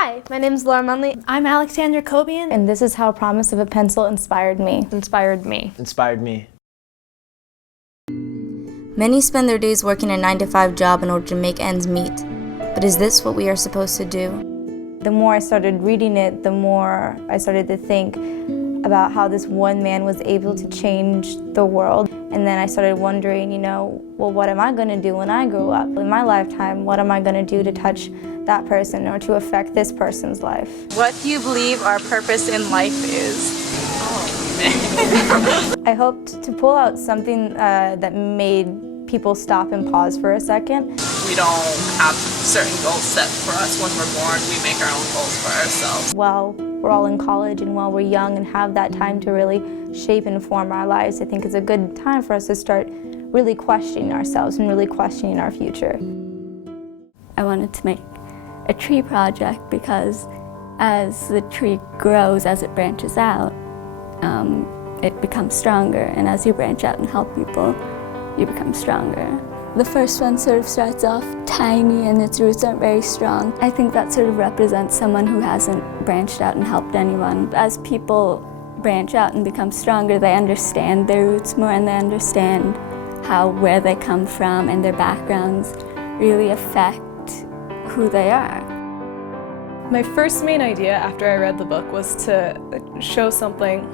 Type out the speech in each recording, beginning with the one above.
Hi, my name is Laura Munley. I'm Alexandra Cobian. And this is how Promise of a Pencil inspired me. Inspired me. Inspired me. Many spend their days working a 9-to-5 job in order to make ends meet. But is this what we are supposed to do? The more I started reading it, the more I started to think about how this one man was able to change the world. And then I started wondering, well, what am I going to do when I grow up? In my lifetime, what am I going to do to touch that person or to affect this person's life? What do you believe our purpose in life is? I hoped to pull out something that made people stop and pause for a second. We don't have certain goals set for us when we're born. We make our own goals for ourselves. While we're all in college and while we're young and have that time to really shape and form our lives, I think it's a good time for us to start really questioning ourselves and really questioning our future. I wanted to make a tree project because as the tree grows, as it branches out, it becomes stronger, and as you branch out and help people, you become stronger. The first one sort of starts off tiny and its roots aren't very strong. I think that sort of represents someone who hasn't branched out and helped anyone. As people branch out and become stronger, they understand their roots more and they understand how where they come from and their backgrounds really affect who they are. My first main idea after I read the book was to show something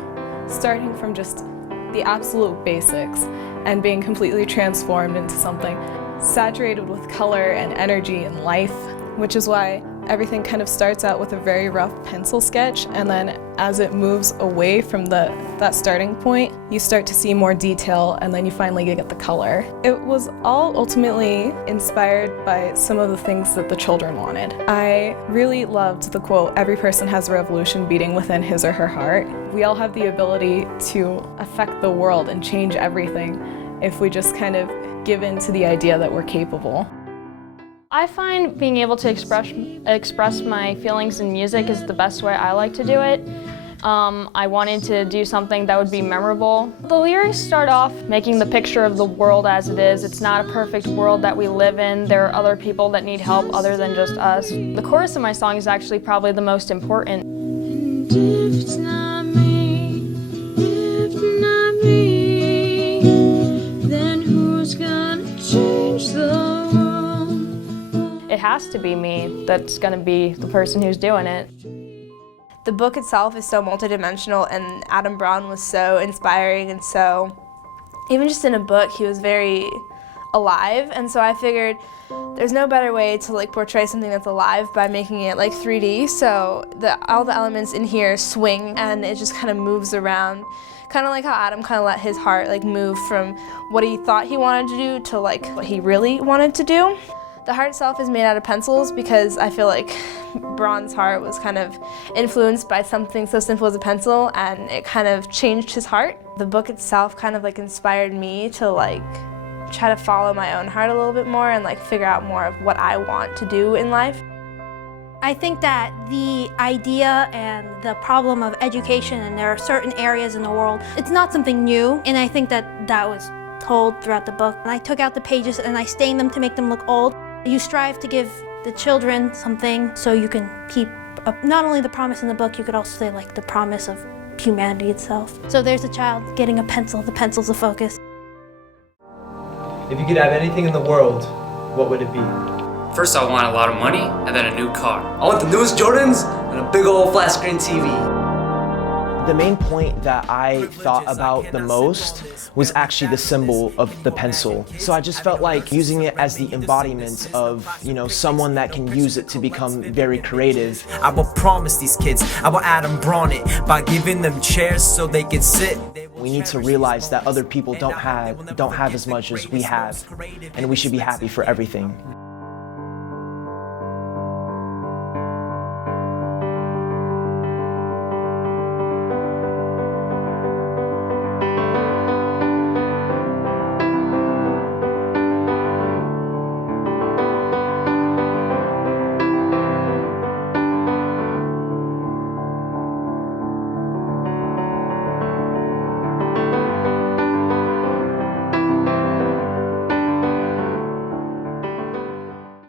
starting from just the absolute basics and being completely transformed into something saturated with color and energy and life, which is why everything kind of starts out with a very rough pencil sketch, and then as it moves away from that starting point, you start to see more detail, and then you finally get the color. It was all ultimately inspired by some of the things that the children wanted. I really loved the quote, "Every person has a revolution beating within his or her heart." We all have the ability to affect the world and change everything if we just kind of give in to the idea that we're capable. I find being able to express my feelings in music is the best way I like to do it. I wanted to do something that would be memorable. The lyrics start off making the picture of the world as it is. It's not a perfect world that we live in. There are other people that need help other than just us. The chorus of my song is actually probably the most important. And if it's not me, then who's gonna change the world? It has to be me that's going to be the person who's doing it. The book itself is so multidimensional, and Adam Braun was so inspiring, and so even just in a book he was very alive, and so I figured there's no better way to portray something that's alive by making it 3D. So all the elements in here swing and it just kind of moves around, kind of like how Adam kind of let his heart move from what he thought he wanted to do to what he really wanted to do. The heart itself is made out of pencils because I feel like Braun's heart was kind of influenced by something so simple as a pencil, and it kind of changed his heart. The book itself kind of inspired me to try to follow my own heart a little bit more and figure out more of what I want to do in life. I think that the idea and the problem of education, and there are certain areas in the world, it's not something new, and I think that was told throughout the book. And I took out the pages and I stained them to make them look old. You strive to give the children something so you can keep up not only the promise in the book, you could also say the promise of humanity itself. So there's a child getting a pencil, the pencil's the focus. If you could have anything in the world, what would it be? First, I want a lot of money and then a new car. I want the newest Jordans and a big old flat screen TV. The main point that I thought about the most was actually the symbol of the pencil. So I just felt like using it as the embodiment of, someone that can use it to become very creative. I will promise these kids, I will Adam Braun it by giving them chairs so they can sit. We need to realize that other people don't have as much as we have, and we should be happy for everything.